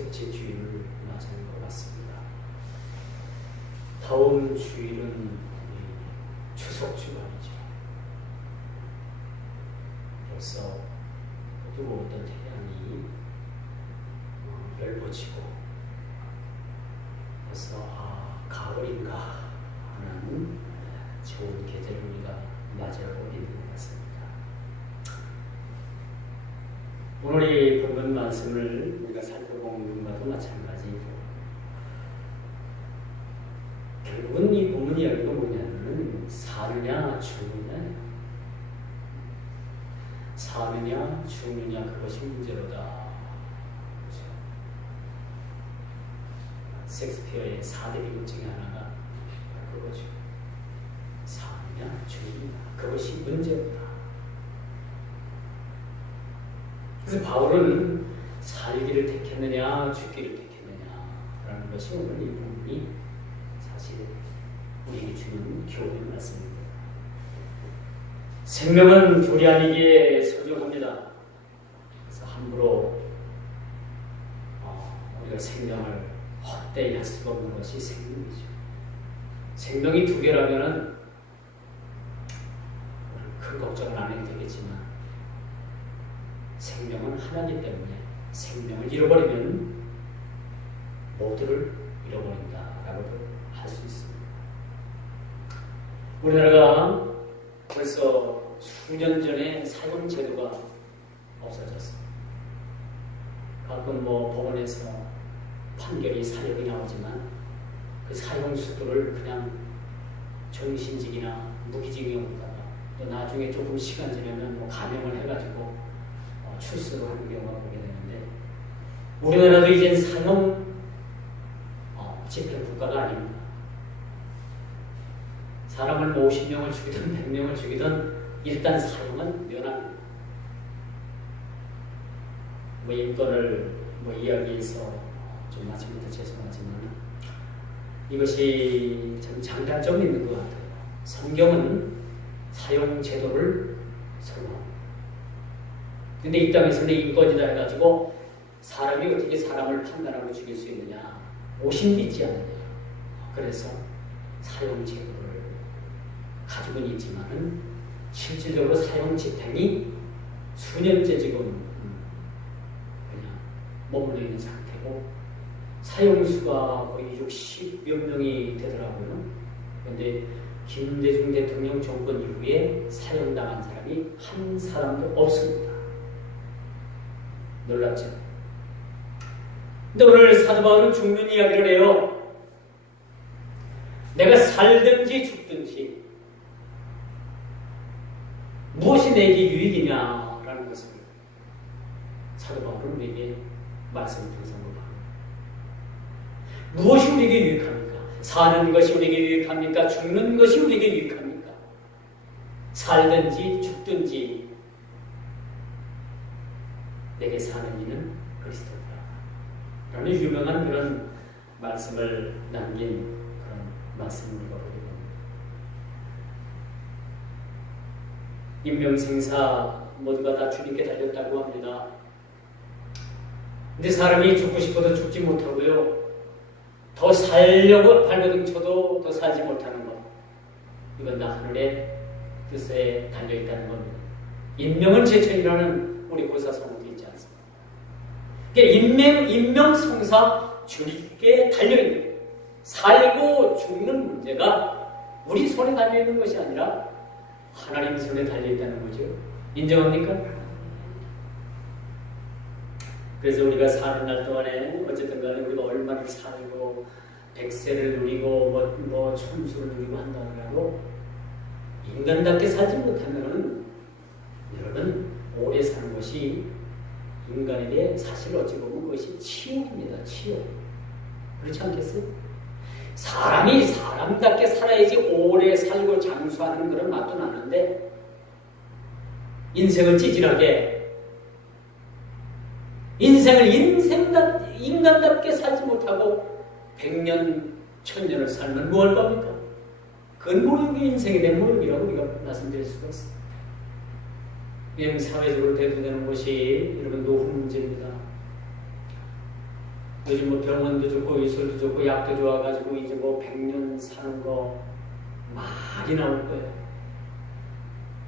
셋째 주일을 맞이하는 것 같습니다. 다음 주일은 추석 주간이죠. 벌써 뜨거웠던 태양이 열버지고 벌써 가을인가 하는 좋은 계절을 우리가 맞이하고 있는 것 같습니다. 오늘 이 본문 말씀을 우리가 살펴보는 것과도 마찬가지고, 결국은 이 본문 이야기가 뭐냐면 사느냐 죽느냐, 사느냐 죽느냐, 그것이 문제로다. 그렇죠? 셰익스피어의 4대 비극 중에 하나가 그거죠. 사느냐 죽느냐, 그것이 문제로다. 그래서 바울은 살기를 택했느냐 죽기를 택했느냐라는 것이 오늘 이 부분이 사실 우리에게 주는 교훈의 말씀입니다. 생명은 둘이 아니기에 소중합니다. 그래서 함부로 우리가 생명을 헛되이 할 수가 없는 것이 생명이죠. 생명이 두 개라면은 큰 걱정은 안 해도 되겠지만, 생명은 하나이기 때문에 생명을 잃어버리면 모두를 잃어버린다라고도 할 수 있습니다. 우리나라가 벌써 수년 전에 사형 제도가 없어졌습니다. 가끔 법원에서 판결이 사형이 나오지만 그 사형 수도를 그냥 정신직이나 무기징역으로다가 또 나중에 조금 시간 지나면 감형을 해가지고 출소를 하는 경우가 보게 되는데, 우리나라도 이제 사형 집행 국가가 아닙니다. 사람을 50명을 죽이든 100명을 죽이든 일단 사형은 면합니다. 인권을 이야기해서 좀 마치부터 죄송하지만 이것이 참 장단점이 있는 것 같아요. 성경은 사형 제도를 선호합니다. 근데 이 땅에서는 인권이다 해가지고 사람이 어떻게 사람을 판단하고 죽일 수 있느냐, 오심도 있지 않느냐. 그래서 사형 제도를 가지고는 있지만은 실질적으로 사형 집행이 수년째 지금 그냥 머물러 있는 상태고, 사형수가 거의 60몇 명이 되더라고요. 그런데 김대중 대통령 정권 이후에 사형당한 사람이 한 사람도 없습니다. 놀랍죠? 근데 오늘 사도 바울은 죽는 이야기를 해요. 내가 살든지 죽든지 무엇이 내게 유익이냐라는 것을 사도 바울은 우리에게 말씀을 통해서 물어봅니다. 무엇이 우리에게 유익합니까? 사는 것이 우리에게 유익합니까? 죽는 것이 우리에게 유익합니까? 살든지 죽든지 내게 사는 이는 그리스도다 라는 유명한 그런 말씀을 남긴 그런 말씀입니다. 임명생사 모두가 다 주님께 달렸다고 합니다. 근데 사람이 죽고 싶어도 죽지 못하고요, 더 살려고 발버둥 쳐도 더 살지 못하는 것, 이건 다 하늘의 뜻에 달려있다는 겁니다. 임명은 제천이라는 우리 고사성어도 있지 않습니까? 그러니까 임명성사 주님께 달려있는 거예요. 살고 죽는 문제가 우리 손에 달려있는 것이 아니라 하나님 손에 달려있다는 거죠. 인정합니까? 그래서 우리가 사는 날 동안에 어쨌든 간에 우리가 얼마나 살고 백세를 누리고 천수를 누리고 한다 하더라도 인간답게 살지 못하면 여러분 오래 사는 것이 인간에게 사실 어찌 보면 그것이 치욕입니다. 치욕. 그렇지 않겠어요? 사람이 사람답게 살아야지 오래 살고 장수하는 그런 맛도 나는데, 인생을 찌질하게 인생을 인간답게 살지 못하고 100년, 1000년을 살면 뭘 겁니까? 그건 모욕이 인생에 대한 모욕이라고 우리가 말씀드릴 수가 있습니다. 사회적으로 대두되는 것이 여러분 노후 문제입니다. 요즘 뭐 병원도 좋고 의술도 좋고 약도 좋아가지고 이제 뭐 100년 사는 거 많이 나올 거예요.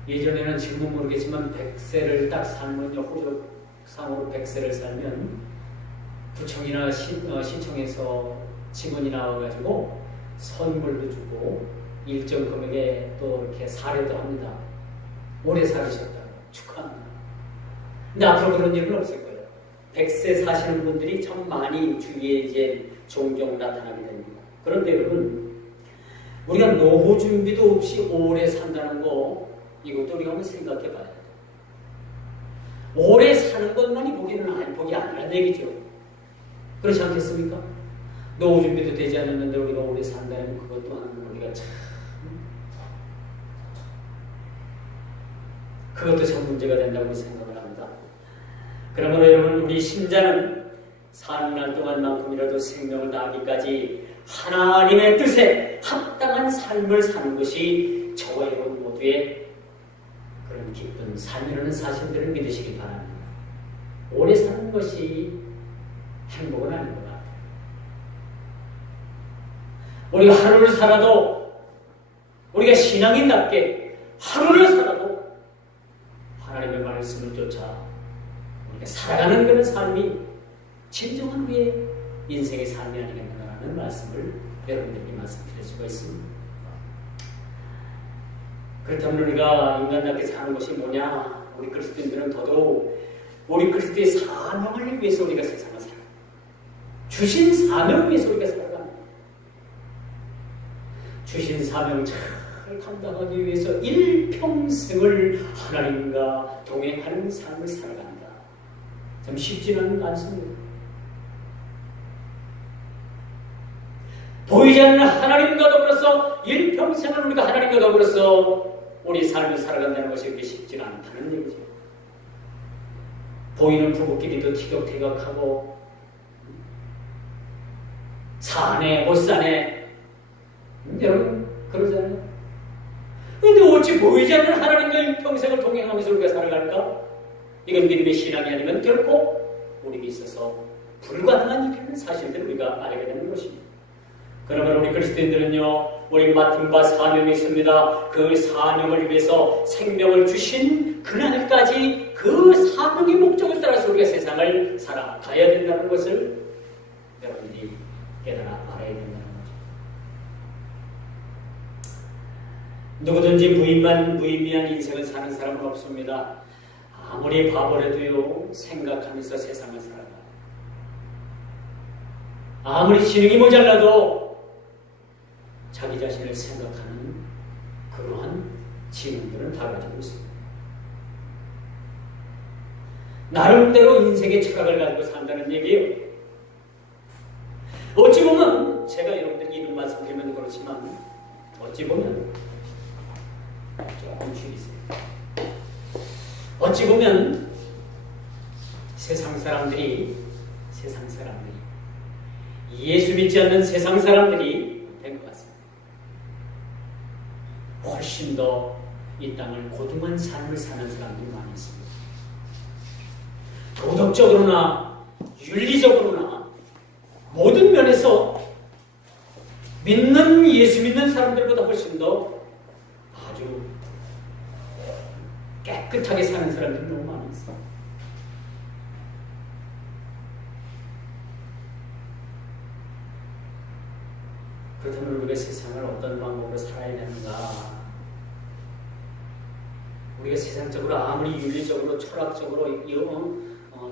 예전에는 지금은 모르겠지만 100세를 딱 살면요, 호적상으로 100세를 살면 구청이나 시청에서 직원이 나와가지고 선물도 주고 일정 금액에 또 이렇게 사례도 합니다. 오래 살으셨다고 축하합니다. 근데 앞으로 그런 일은 없을 거예요. 100세 사시는 분들이 참 많이 주위에 이제 종종 나타나게 됩니다. 그런데 여러분, 우리가 노후 준비도 없이 오래 산다는 거, 이것도 우리가 한번 생각해 봐야 돼요. 오래 사는 것만이 복이 아니라는 얘기죠. 그렇지 않겠습니까? 노후 준비도 되지 않았는데 우리가 오래 산다면 그것 또한 우리가 그것도 참 문제가 된다고 생각을 합니다. 그러므로 여러분, 우리 신자는 사는 날 동안만큼이라도 생명을 다하기까지 하나님의 뜻에 합당한 삶을 사는 것이 저와 여러분 모두의 그런 기쁜 삶이라는 사실들을 믿으시기 바랍니다. 오래 사는 것이 행복은 아닌 것 같아요. 우리가 하루를 살아도, 우리가 신앙인답게 하루를 살아도 하나님의 말씀을 쫓아 우리가 살아가는 그런 삶이 진정한 우리의 인생의 삶이 아니겠느냐라는 말씀을 여러분들께 말씀드릴 수가 있습니다. 그렇다면 우리가 인간답게 사는 것이 뭐냐? 우리 그리스도인들은 더더욱 우리 그리스도의 사명을 위해서 우리가 세상을 살아갑니다. 주신 사명을 위해서 우리가 살아갑니다. 주신 사명을 잘 감당하기 위해서 일평생을 하나님과 동행하는 삶을 살아간다. 참 쉽지는 않습니다. 보이지 않는 하나님과 더불어서 일평생을 우리가 하나님과 더불어서 우리 삶을 살아간다는 것이 그렇게 쉽지는 않다는 얘기죠. 보이는 부부끼리도 티격태격하고 사네 못 사네, 여러분 그러잖아요. 그런데 어찌 보이지 않는 하나님과 일평생을 동행하면서 우리가 살아갈까? 이건 믿음의 신앙이 아니면 결코 우리에게 있어서 불가능한 일이라는 사실들을 우리가 알게 되는 것입니다. 그러면 우리 그리스도인들은요, 우리 맡은 바 사명이 있습니다. 그 사명을 위해서 생명을 주신 그날까지 그 사명의 목적을 따라서 우리가 세상을 살아가야 된다는 것을 여러분들이 깨달아 알아야 된다는 거죠. 누구든지 무의미한 인생을 사는 사람은 없습니다. 아무리 바보라도요, 생각하면서 세상을 살아가요. 아무리 지능이 모자라도 자기 자신을 생각하는 그러한 지능들은 다 가지고 있습니다. 나름대로 인생의 철학을 가지고 산다는 얘기예요. 어찌 보면 제가 여러분들에게 이런 말씀 드리면 그렇지만 어찌 보면 조금 줄이세요. 어찌 보면 세상 사람들이 예수 믿지 않는 세상 사람들이 된 것 같습니다. 훨씬 더 이 땅을 고등한 삶을 사는 사람들이 많이 있습니다. 도덕적으로나 윤리적으로나 모든 면에서 예수 믿는 사람들보다 훨씬 더 아주 깨끗하게 사는 사람들이 너무 많이 있습니다. 그렇다면 우리가 세상을 어떤 방법으로 살아야 되는가? 우리가 세상적으로 아무리 윤리적으로, 철학적으로,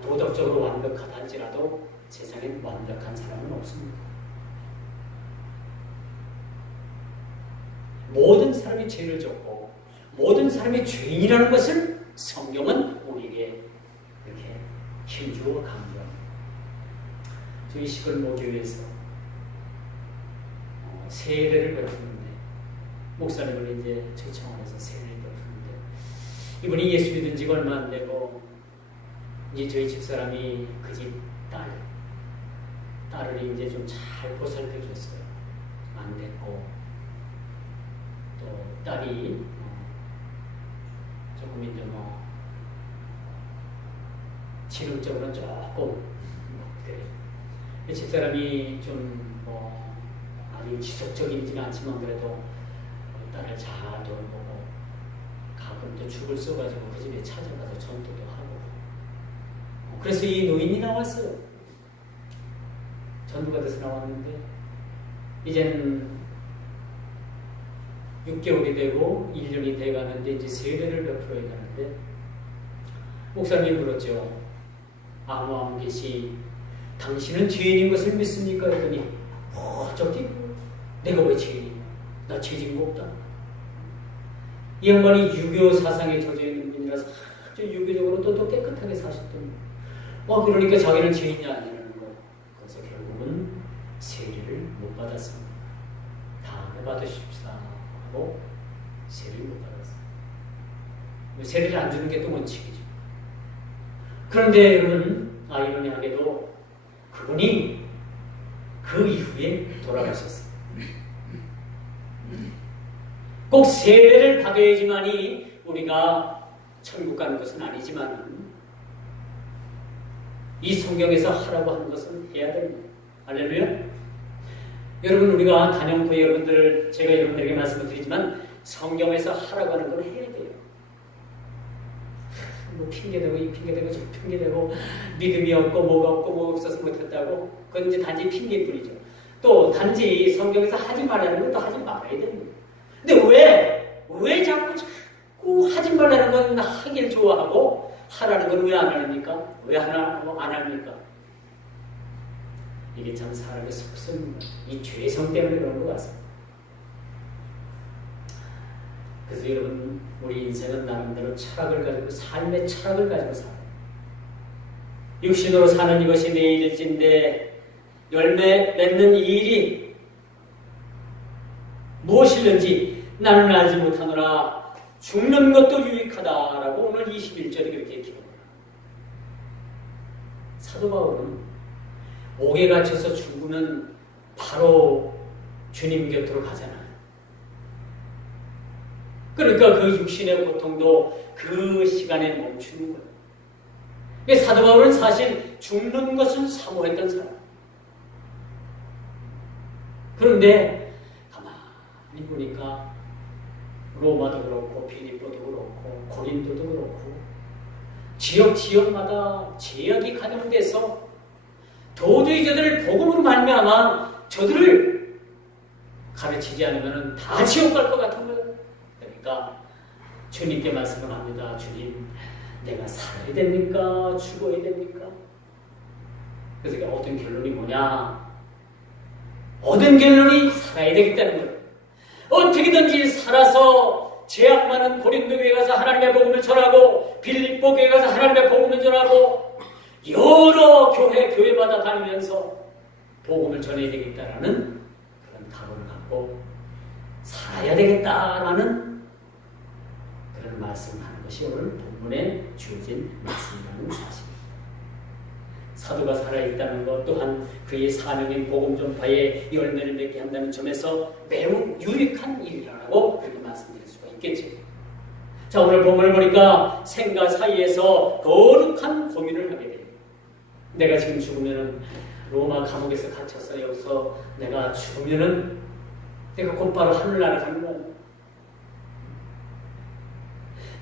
도덕적으로 완벽하다 할지라도 세상에 완벽한 사람은 없습니다. 모든 사람이 죄를 졌고 모든 사람이 죄인이라는 것을 성경은 우리에게 이렇게 힘주어 강조합니다. 저희 시골 모교회에서 세례를 베푸는데 목사님을 이제 초청을 해서 세례를 베푸는데 이분이 예수 믿은 지가 얼마 안 되고 이제 저희 집사람이 그 집 딸을 이제 좀 잘 보살펴 줬어요. 안 됐고 또 딸이 조금 이제 지능적으로는 조금 그래. 집사람이 좀 아주 지속적이지는 않지만 그래도 딸을 잘 돌보고 가끔 또 죽을 써가지고 그 집에 찾아가서 전도도 하고 그래서 이 노인이 나왔어요. 전도가 돼서 나왔는데 이제는 6개월이 되고 1년이 돼가는데 이제 세례를 베풀어야 하는데 목사님이 물었죠. 아무 계시 당신은 죄인인 것을 믿습니까? 했더니 저기 내가 왜 죄인이냐? 나 죄진 거 없다. 이 양반이 유교 사상에 젖어 있는 분이라서 아주 유교적으로 또 깨끗하게 사셨던 그러니까 자기는 죄인이 아니라는 거. 그래서 결국은 세례를 못 받았습니다. 다음에 받으십시다 하고 세례를 못 받았어요. 세례를 안 주는 게 또 원칙이죠. 그런데 여러분 아이러니하게도 그분이 그 이후에 돌아가셨어요. 꼭 세례를 받아야지만이 우리가 천국 가는 것은 아니지만 이 성경에서 하라고 하는 것은 해야 됩니다. 할렐루야. 여러분 우리가 단연코 여러분들 제가 여러분들에게 말씀을 드리지만 성경에서 하라고 하는 걸 해야 돼요. 핑계대고 이 핑계대고 저 핑계대고 믿음이 없고 뭐가 없어서 못했다고 그건 이제 단지 핑계뿐이죠. 또 단지 성경에서 하지 말라는 건 또 하지 말아야 됩니다. 근데 왜 자꾸 하지 말라는 건 하길 좋아하고 하라는 건 왜 안 합니까? 왜 안 합니까? 이게 참 사람의 속성입니다. 이 죄성 때문에 그런 것 같습니다. 그래서 여러분 우리 인생은 나름대로 철학을 가지고 삶의 철학을 가지고 살아요. 육신으로 사는 이것이 내 일일진데 열매 맺는 이 일이 무엇일는지 나는 알지 못하노라. 죽는 것도 유익하다라고 오늘 21절에 그렇게 기록합니다. 사도 바울은 옥에 갇혀서 죽으면 바로 주님 곁으로 가잖아요. 그러니까 그 육신의 고통도 그 시간에 멈추는 거예요. 사도 바울은 사실 죽는 것을 사모했던 사람. 그런데 가만히 보니까 로마도 그렇고 빌립보도 그렇고 고린도도 그렇고 지역마다 제약이 가중돼서 도저히 저들을 복음으로 말미암아 저들을 가르치지 않으면 다 지옥 갈 것 같은 거예요. 그러니까 주님께 말씀을 합니다. 주님, 내가 살아야 됩니까? 죽어야 됩니까? 그래서 얻은 결론이 뭐냐? 얻은 결론이 살아야 되겠다는 거예요. 어떻게든지 살아서 죄악 많은 고린도 교회에 가서 하나님의 복음을 전하고 빌립보 교회에 가서 하나님의 복음을 전하고 여러 교회마다 다니면서 복음을 전해야 되겠다라는 그런 각오를 갖고 살아야 되겠다라는 그런 말씀하는 것이 오늘 본문에 주어진 말씀이라는 사실입니다. 사도가 살아있다는 것 또한 그의 사명인 복음 전파에 열매를 맺게 한다는 점에서 매우 유익한 일이라고 그렇게 말씀드릴 수가 있겠죠. 자, 오늘 본문을 보니까 생과 사이에서 거룩한 고민을 하게 됩니다. 내가 지금 죽으면은 로마 감옥에서 갇혀서 여기서 내가 죽으면은 내가 곧바로 하늘나라 가는 거야.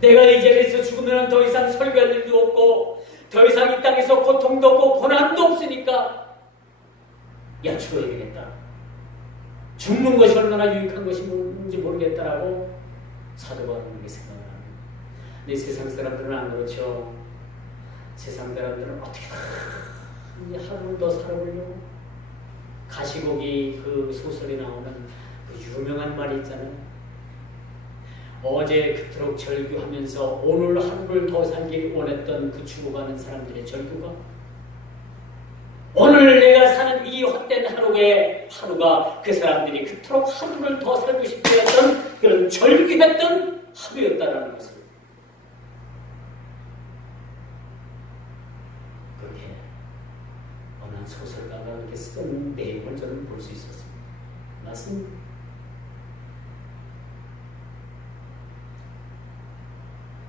내가 이 자리에서 죽으면 더 이상 설교할 일도 없고 더 이상 이 땅에서 고통도 없고 고난도 없으니까 죽어야 되겠다. 죽는 것이 얼마나 유익한 것이 뭔지 모르겠다라고 사도가 그렇게 생각을 합니다. 근데 세상 사람들은 안 그렇죠. 세상 사람들은 어떻게든 하루를 더 살아보려고 가시고기 그 소설에 나오는 그 유명한 말이 있잖아요. 어제 그토록 절규하면서 오늘 하루를 더 살길 원했던 그 죽어가는 사람들의 절규가 오늘 내가 사는 이 헛된 하루가 그 사람들이 그토록 하루를 더 살고 싶어 했던 그런 절규했던 하루였다라는 것을 그렇게 어느 소설가가 그렇게 쓴 내용을 저는 볼 수 있었습니다. 맞습니다.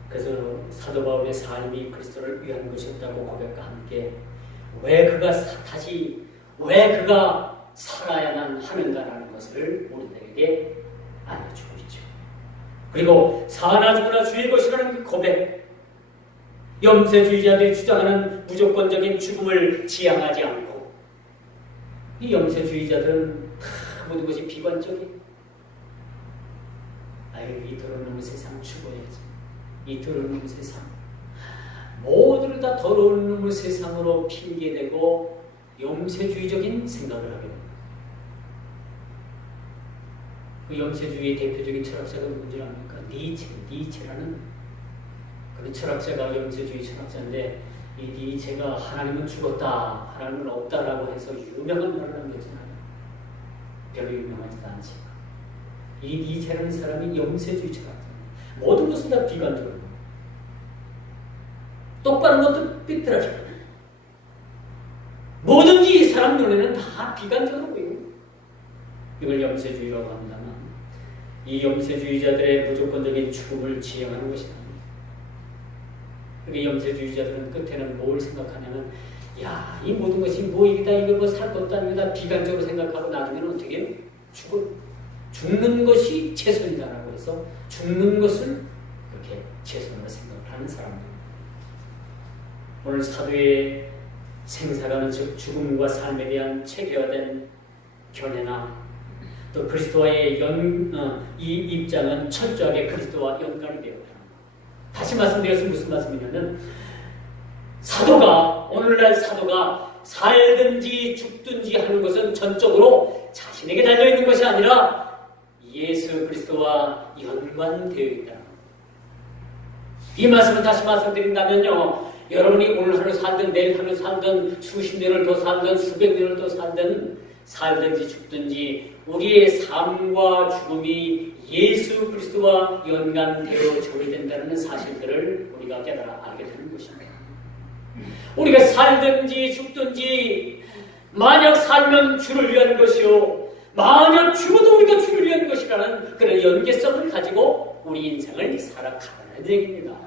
그래서 사도 바울의 삶이 그리스도를 위한 것이었다고 고백과 함께 왜 그가 다시 왜 그가 살아야만 하는가라는 것을 우리들에게 알려주고 있죠. 그리고 사나 죽으나 주의 것이라는 그 고백, 염세주의자들이 주장하는 무조건적인 죽음을 지향하지 않고, 이 염세주의자들은 다 모든 것이 비관적이에요. 아유, 이 더러운 놈의 세상 죽어야지. 이 더러운 놈의 세상. 모두를 다 더러운 놈의 세상으로 핑계대고 염세주의적인 생각을 하게 됩니다. 그 염세주의의 대표적인 철학자가 누군지 압니까? 니체라는 그 철학자가 염세주의 철학자인데, 이 니체가 하나님은 죽었다, 하나님은 없다라고 해서 유명한 말을 남겼잖아요. 별로 유명하지도 않지만 이 니체라는 사람이 염세주의 철학자입니다. 모든 것은 다 비관적으로, 똑바른 것도 삐뚤어져요. 뭐든지 이 사람 눈에는 다 비관적으로 보입니다. 이걸 염세주의라고 합니다만, 이 염세주의자들의 무조건적인 죽음을 지향하는 것이 아닙니다. 그게 염세주의자들은 끝에는 뭘 생각하냐면, 야, 이 모든 것이 뭐 이기다, 이거 뭐 살 것도 아니고 다 비관적으로 생각하고 나중에는 어떻게 해요? 죽는 것이 최선이다라고 해서 죽는 것을 그렇게 최선으로 생각을 하는 사람들. 오늘 사도의 생사가는 즉 죽음과 삶에 대한 체계화된 견해나 또 그리스도와의 이 입장은 철저하게 그리스도와 연관이 되어 있다. 다시 말씀드려서 무슨 말씀이냐면, 오늘날 사도가 살든지 죽든지 하는 것은 전적으로 자신에게 달려있는 것이 아니라 예수 그리스도와 연관되어 있다. 이 말씀을 다시 말씀드린다면요, 여러분이 오늘 하루 살든 내일 하루 살든 수십 년을 더 살든 수백 년을 더 살든지 죽든지 우리의 삶과 죽음이 예수 그리스도와 연관되어져야 된다는 사실들을 우리가 알게 되는 것입니다. 우리가 살든지 죽든지, 만약 살면 주를 위한 것이요, 만약 죽어도 우리가 주를 위한 것이라는 그런 연계성을 가지고 우리 인생을 살아가는 얘기입니다.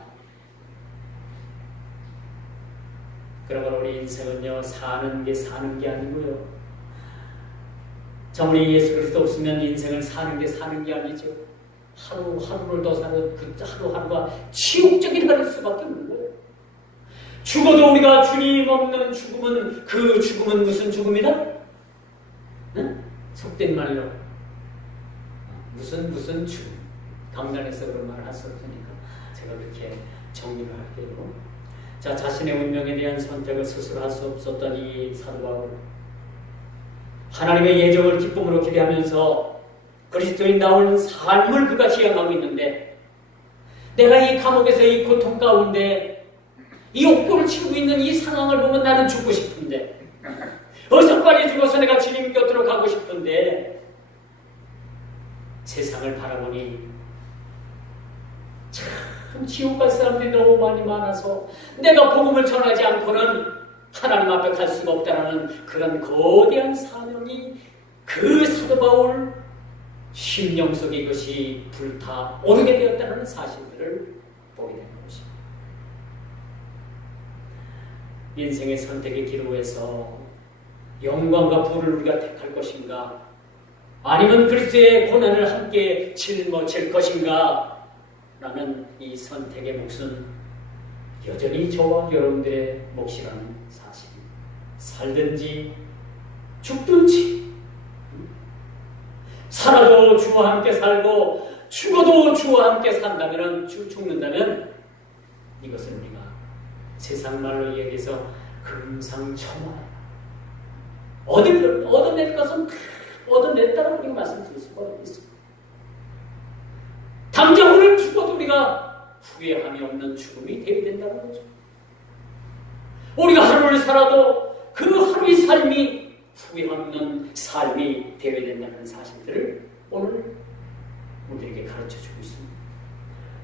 그러므로 우리 인생은요, 사는 게 아니고요, 정말 예수 그리스도 없으면 인생을 사는 게 아니죠. 하루하루를 더 사는 그 하루하루가 지옥적인 하루일 수밖에 없는 거예요. 죽어도 우리가 주님 없는 죽음은, 그 죽음은 무슨 죽음이다? 응? 속된 말로 무슨 죽음. 강단에서 그런 말을 할 수 없으니까 제가 그렇게 정리를 할게요. 자, 자신의 운명에 대한 선택을 스스로 할 수 없었던 이 사도 바울, 하나님의 예정을 기쁨으로 기대하면서 그리스도인 나오는 삶을 그가 지향하고 있는데, 내가 이 감옥에서 이 고통 가운데 이 옥고를 치르고 있는 이 상황을 보면 나는 죽고 싶은데, 어서 빨리 죽어서 내가 주님 곁으로 가고 싶은데, 세상을 바라보니 참 지옥 갈 사람들이 너무 많아서 내가 복음을 전하지 않고는 하나님 앞에 갈 수가 없다라는 그런 거대한 사명이 그 사도 바울 심령 속에 이것이 불타오르게 되었다는 사실들을 보게 되는 것입니다. 인생의 선택의 기로에서 영광과 부를 우리가 택할 것인가, 아니면 그리스도의 고난을 함께 짊어질 것인가 라는 이 선택의 몫은 여전히 저와 여러분들의 몫이라는 사실. 살든지 죽든지, 살아도 주와 함께 살고 죽어도 주와 함께 죽는다면 이것은 우리가 세상 말로 이야기해서 금상첨화, 얻어낼 것은 다 얻어냈다고 우리가 말씀드릴 수가 있습니다. 당장 오늘 죽어도 우리가 후회함이 없는 죽음이 되어야 된다는 거죠. 우리가 하루를 살아도 그 하루의 삶이 후회 없는 삶이 되어야 된다는 사실들을 오늘 우리에게 가르쳐주고 있습니다.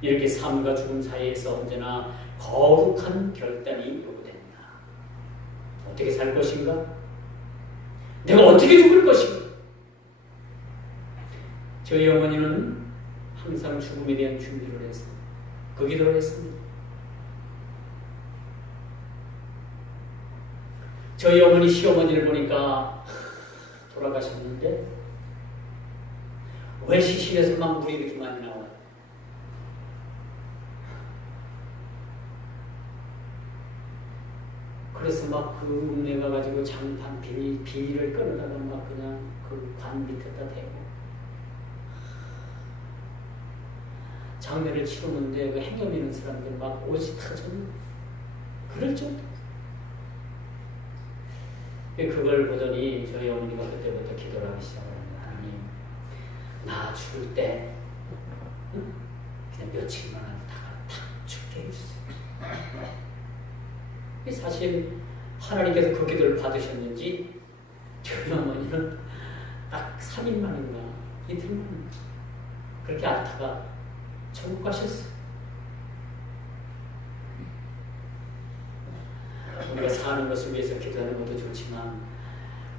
이렇게 삶과 죽음 사이에서 언제나 거룩한 결단이 요구됩니다. 어떻게 살 것인가? 내가 어떻게 죽을 것인가? 저희 어머니는 항상 죽음에 대한 준비를 해서 그 기도를 했습니다. 저희 어머니 시어머니를 보니까 돌아가셨는데 왜 시신에서 막 물이 이렇게 많이 나와요? 그래서 막 그 읍내 가가지고 장판 비닐을 끊어다가 막 그냥 그 관 밑에다 대고 장례를 치르는데 그 행여 있는 사람들 막 옷이 터졌는 그럴 정도. 그걸 보더니 저희 어머니가 그때부터 기도를 하기 시작합니다. 하나님, 나 죽을 때 그냥 며칠만 하다가 탁 죽게 해주세요. 사실 하나님께서 그 기도를 받으셨는지 저희 어머니는 딱 3일 만인가 이틀 만인가 그렇게 앓다가 천국 가셨어요. 우리가 사는 것을 위해서 기도하는 것도 좋지만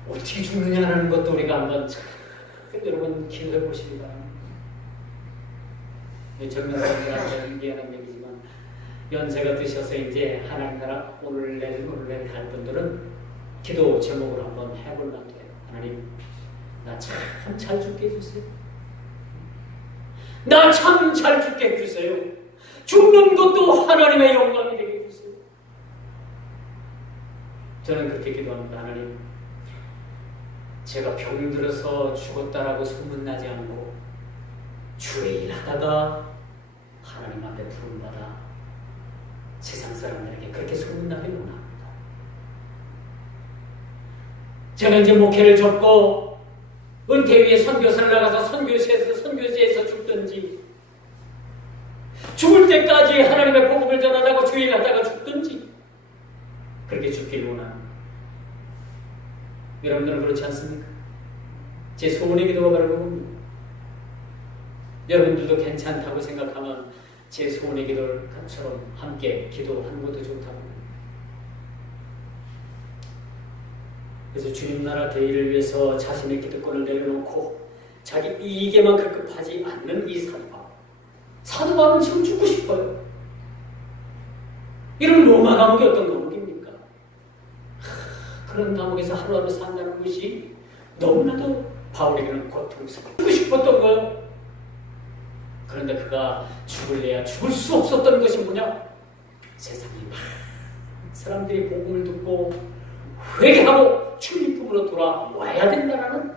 어떻게 죽느냐는 것도 우리가 한번 여러분 기도해 보시기 바랍니다. 젊은 사람들한테 미안한 얘기지만 연세가 드셔서 이제 하나님 나라 오늘 내일 갈 분들은 기도 제목을 한번 해볼만 해요. 하나님, 나 참 잘 죽게 해주세요. 나 참 잘 죽게 해주세요. 죽는 것도 하나님의 영광이 되게 해주세요. 저는 그렇게 기도합니다. 하나님, 제가 병들어서 죽었다라고 소문나지 않고 주의 일하다가 하나님 앞에 부름받아 세상 사람들에게 그렇게 소문나길 원합니다. 제가 이제 목회를 접고 은퇴 후에 선교사를 나가서 선교지에서 죽든지 죽을 때까지 하나님의 복음을 전하다가 주의 일하다가 죽든지 그렇게 죽길 원합니다. 여러분들은 그렇지 않습니까? 제 소원의 기도가 바로 그겁니다. 여러분들도 괜찮다고 생각하면 제 소원의 기도처럼 함께 기도하는 것도 좋다고. 그래서 주님 나라 대의를 위해서 자신의 기득권을 내려놓고 자기 이익에만 급급하지 않는 이 사도바울. 사도바울은 지금 죽고 싶어요. 이런 로마 감옥이 어떤 감옥입니까? 그런 감옥에서 하루하루 산다는 것이 너무나도 바울에게는 고통스럽고 죽고 싶었던 거예요. 그런데 그가 죽을래야 죽을 수 없었던 것이 뭐냐? 세상에 많은 사람들이 복음을 듣고 회개하고 주님품으로 돌아와야 된다는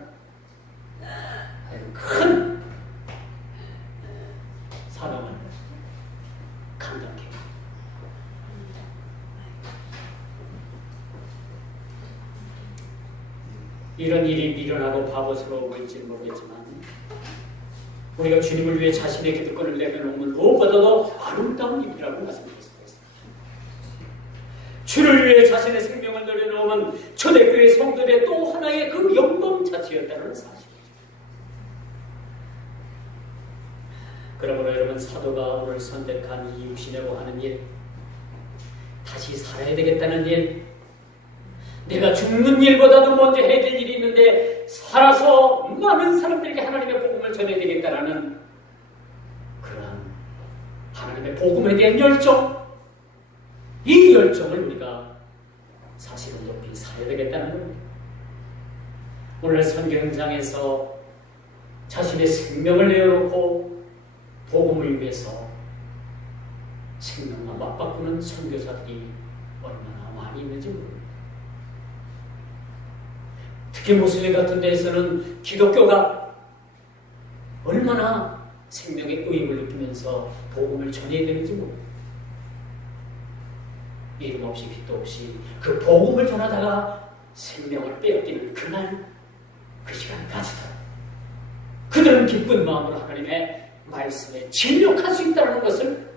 큰 사명을 감당해요. 이런 일이 미련하고 바보스러워 보일지는 모르겠지만 우리가 주님을 위해 자신의 기득권을 내려놓으면 무엇보다도 아름다운 일이라고 말씀드릴 수가 있습니다. 주를 위해 자신의 생명을 내려놓으면 초대교회 성도들의 또 하나의 그 영광 자체였다는 사실이죠. 그러므로 여러분, 사도가 오늘 선택한 이웃이라고 하는 일, 다시 살아야 되겠다는 일, 내가 죽는 일보다도 먼저 해야 될 일이 있는데 살아서 많은 사람들에게 하나님의 복음을 전해야 되겠다라는 그러한 하나님의 복음에 대한 열정, 이 열정을 우리가 사실은 높이 살아야 되겠다는 겁니다. 오늘 선교 현장에서 자신의 생명을 내어놓고 복음을 위해서 생명과 맞바꾸는 선교사들이 얼마나 많이 있는지 모릅니다. 특히 모슬림 같은 데에서는 기독교가 얼마나 생명의 의임을 느끼면서 복음을 전해야 되는지 모릅니다. 이름 없이 빛도 없이 그 복음을 전하다가 생명을 빼앗기는 그날 그 시간이 가지더라. 그들은 기쁜 마음으로 하나님의 말씀에 진력할 수 있다는 것은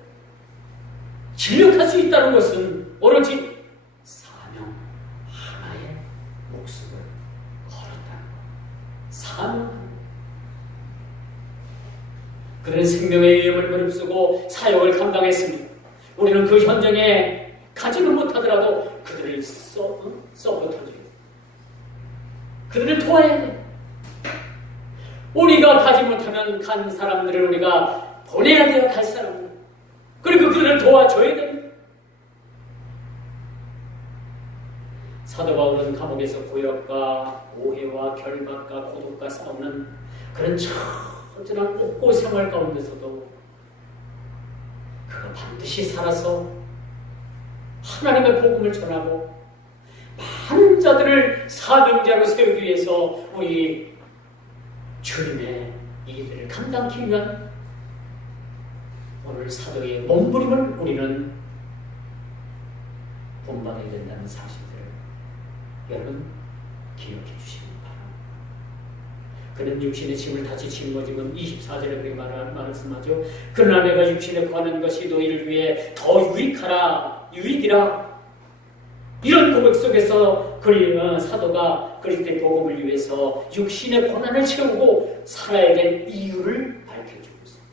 오로지 사명 하나의 목숨을 걸었다는 것. 사명. 그들은 생명의 위험을 무릅쓰고 사역을 감당했습니다. 우리는 그 현장에 가지는 못하더라도 그들을 써붙어줘야 돼. 그들을 도와야 돼. 우리가 가지 못하면 간 사람들을 우리가 보내야 돼요. 갈 사람들. 그리고 그들을 도와줘야 됩니다. 사도 바울은 감옥에서 고역과 오해와 결박과 고독과 싸우는 그런 처절한 옥고 생활 가운데서도 그가 반드시 살아서 하나님의 복음을 전하고 많은 자들을 사명자로 세우기 위해서 우리 주님의 이 일을 감당하기 위한 오늘 사도의 몸부림을 우리는 본받아야 된다는 사실들을 여러분 기억해 주시기 바랍니다. 그는 육신의 짐을 다시 짊어지면 24절에 그렇게 말씀하죠. 그러나 내가 육신에 구하는 것이 너희를 위해 더 유익이라. 이런 고백 속에서 사도가 그리스도의 복음을 위해서 육신의 고난을 채우고 살아야 될 이유를 밝혀주고 있습니다.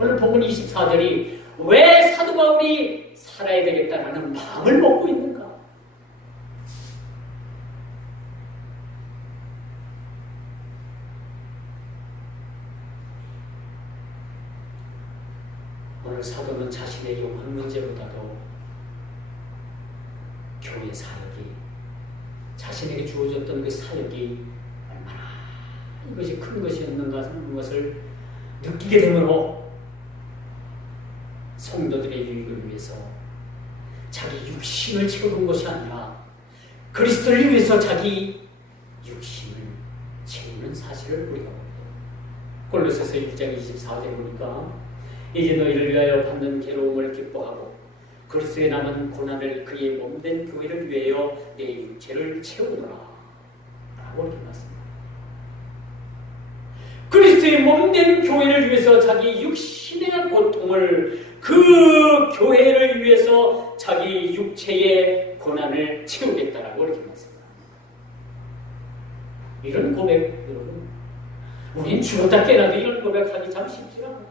오늘 본문 24절이 왜 사도 바울이 살아야 되겠다라는 마음을 먹고 있는가? 오늘 사도는 자신의 영혼 문제보다도 교회 사역이, 자신에게 주어졌던 그 사역이 얼마나 이것이 큰 것이었는가 하는 것을 느끼게 되므로 성도들의 유익을 위해서 자기 육신을 채우는 것이 아니라 그리스도를 위해서 자기 육신을 채우는 사실을 우리가 봅니다. 골로새서 1장 24절에 보니까 이제 너희를 위하여 받는 괴로움을 기뻐하고 그리스도의 남은 고난을 그의 몸된 교회를 위하여 내 육체를 채우노라 라고 이렇게 말씀합니다. 그리스도의 몸된 교회를 위해서 자기 육신의 고통을, 그 교회를 위해서 자기 육체의 고난을 채우겠다라고 이렇게 말씀합니다. 이런 고백, 여러분, 우린 죽었다 깨어나도 이런 고백하기 참 쉽지 않아요.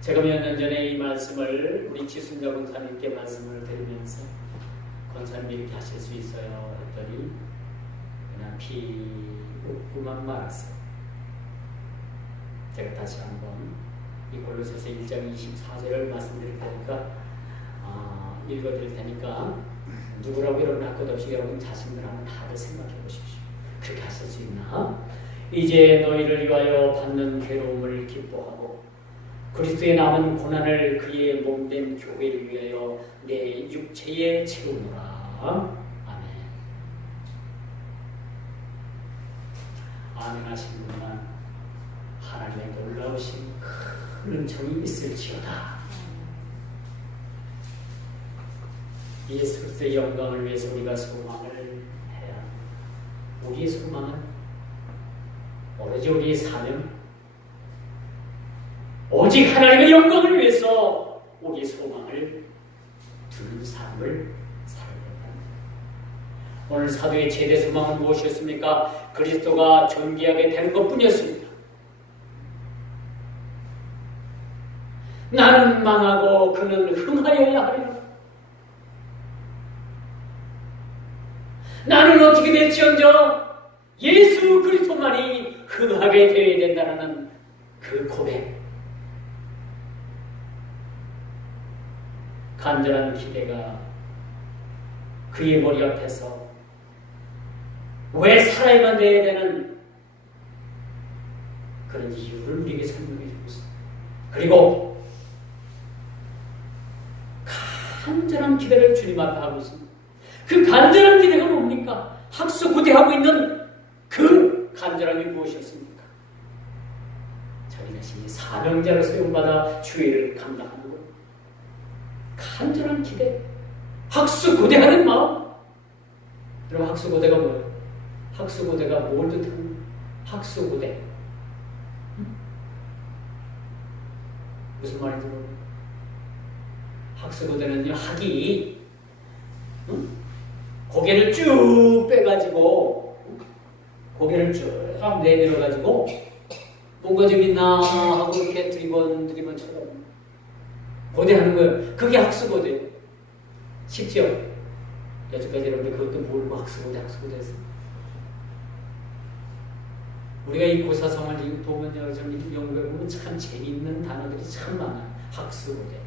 제가 몇 년 전에 이 말씀을 우리 지순자 권사님께 말씀을 드리면서 권사님이 이렇게 하실 수 있어요 했더니 그냥 피 웃고만 말았어요. 제가 다시 한번 이 골로새서 1장 24절을 말씀드릴 테니까 읽어드릴 테니까 누구라고 여러분 할 것 없이 여러분 자신들 한번 다들 생각해 보십시오. 그렇게 하실 수 있나? 이제 너희를 위하여 받는 괴로움을 기뻐하고 그리스도의 남은 고난을 그의 몸된 교회를 위하여 내 육체에 채우노라. 아멘. 아멘 하신 분은 하나님의 놀라우신 큰 은총이 있을지어다. 예수 그리스도의 영광을 위해서 우리가 소망을 해야 합니다. 우리의 소망은 오로지 우리의 사명, 오직 하나님의 영광을 위해서 우리의 소망을 두는 삶을 살아야 합니다. 오늘 사도의 최대 소망은 무엇이었습니까? 그리스도가 존귀하게 되는 것뿐이었습니다. 나는 망하고 그는 흥하여야 하리라. 나는 어떻게 될지언정 예수 그리스도만이 흥하게 되어야 된다는 그 고백, 간절한 기대가 그의 머리 앞에서 왜 살아야만 돼야 되는 그런 이유를 우리에게 설명해 주고 있습니다. 그리고 간절한 기대를 주님 앞에 하고 있습니다. 그 간절한 기대가 뭡니까? 학수고대하고 있는 그 간절함이 무엇이었습니까? 자기 자신이 사명자로 세움받아 주의를 감당하는 것, 간절한 기대, 학수고대하는 마음. 여러분, 학수고대가 뭐예요? 학수고대가 뭘 뜻하는? 학수고대 무슨 말인지 모르겠어요. 학수고대는요, 학이 고개를 쭉 빼가지고 고개를 쭉 내밀어가지고 뭔가 좀 있나 하고 이렇게 드리번처럼 고대하는 거예요. 그게 학수고대. 쉽죠? 여태까지 여러분들 그것도 모르고 학수고대 했어요. 우리가 이 고사성을 보면요, 좀 연구해보면 참 재미있는 단어들이 참 많아요. 학수고대.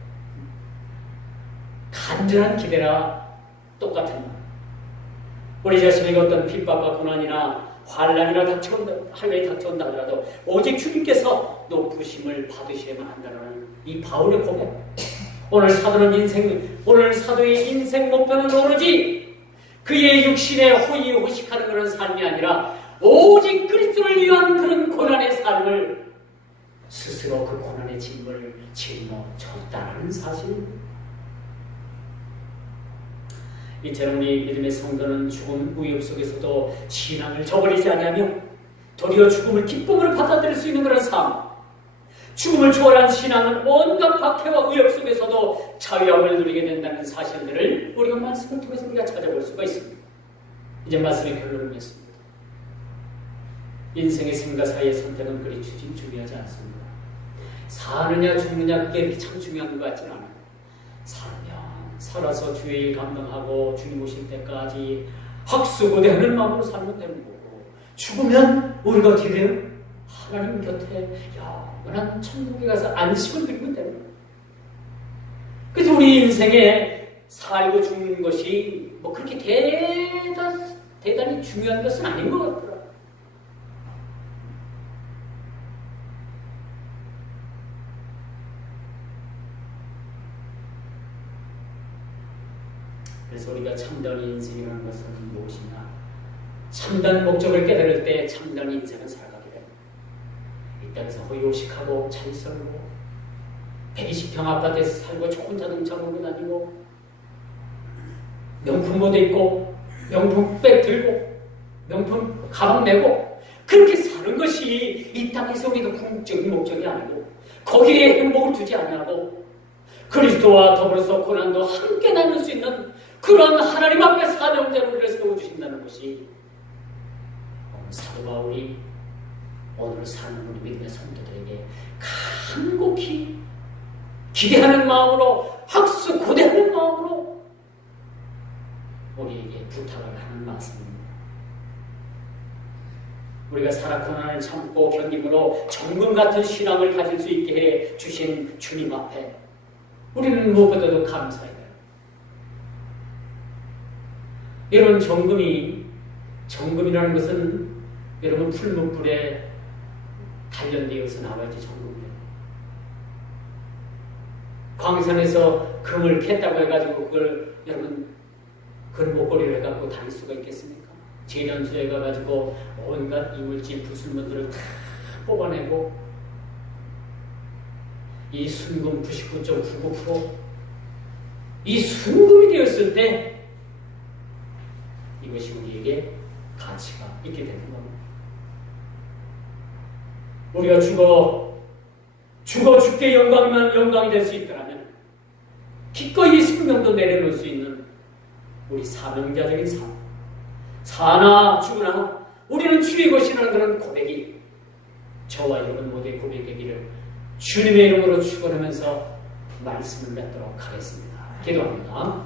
간절한 기대라 똑같은 말. 우리 자신에게 어떤 핍박과 고난이나 환난이나 할례에 닥쳐온다 하더라도 오직 주님께서 높으심을 받으셔야만 한다는 이 바울의 고백. 오늘 사도의 인생 목표는 오로지 그의 육신에 호의호식하는 그런 삶이 아니라 오직 그리스도를 위한 그런 고난의 삶을 스스로 그 고난의 짐을 짊어졌다는 사실입니다. 이처럼 우리 믿음의 성도는 죽음 위협 속에서도 신앙을 저버리지 않으며 도리어 죽음을 기쁨으로 받아들일 수 있는 그런 삶, 죽음을 초월한 신앙은 온갖 박해와 위협 속에서도 자유함을 누리게 된다는 사실들을 우리가 말씀을 통해서 우리가 찾아볼 수가 있습니다. 이제 말씀의 결론을 맺습니다. 인생의 생과 사이의 선택은 그리 중요하지 않습니다. 사느냐 죽느냐 그게 이렇게 참 중요한 것 같지는 않아요. 살아서 주의 일 감당하고 주님 오실 때까지 학수고대하는 마음으로 살면 되는 거고, 죽으면 우리가 어떻게 돼요? 하나님 곁에 영원한 천국에 가서 안식을 누리면 되는 거예요. 그래서 우리 인생에 살고 죽는 것이 뭐 그렇게 대단히 중요한 것은 아닌 것 같더라고요. 그래서 우리가 참된 인생이라는 것은 무엇이냐? 참된 목적을 깨달을 때 참된 인생을 살아가게 됩니다. 이 땅에서 호의호식하고 잘 살고 120평 아파트에서 살고 좋은 자동차 몰고 다니고 명품 옷 입고 명품 백 들고 명품 가방 메고 그렇게 사는 것이 이 땅에서 우리가 궁극적인 목적이 아니고 거기에 행복을 두지 아니하고 그리스도와 더불어서 고난도 함께 나눌 수 있는 그런 하나님 앞에 사명자를 우리를 세워주신다는 것이 오늘 사도 바울이 오늘 사는 우리 믿음의 성도들에게 간곡히 기대하는 마음으로 학수고대하는 마음으로 우리에게 부탁을 하는 말씀입니다. 우리가 살아 고난을 참고 견딤으로 정금 같은 신앙을 가질 수 있게 해 주신 주님 앞에 우리는 무엇보다도 감사해요. 여러분, 정금이라는 것은 여러분 풀무불에 단련되어서 나와야지 정금이에요. 광산에서 금을 캤다고 해가지고 그걸 목걸이를 해갖고 다닐 수가 있겠습니까? 재련소에 가가지고 온갖 이물질, 부술물들을 다 뽑아내고 이 순금 99.99% 이 순금이 되었을 때 이것이 우리에게 가치가 있게 되는 겁니다. 우리가 죽게 영광이 될 수 있더라면 기꺼이 생명도 내려놓을 수 있는 우리 사명자적인 삶, 사나 죽으나 우리는 주의 것이라는 그런 고백이 저와 여러분 모두의 고백이 되기를 주님의 이름으로 축원하면서 말씀을 맺도록 하겠습니다. 기도합니다.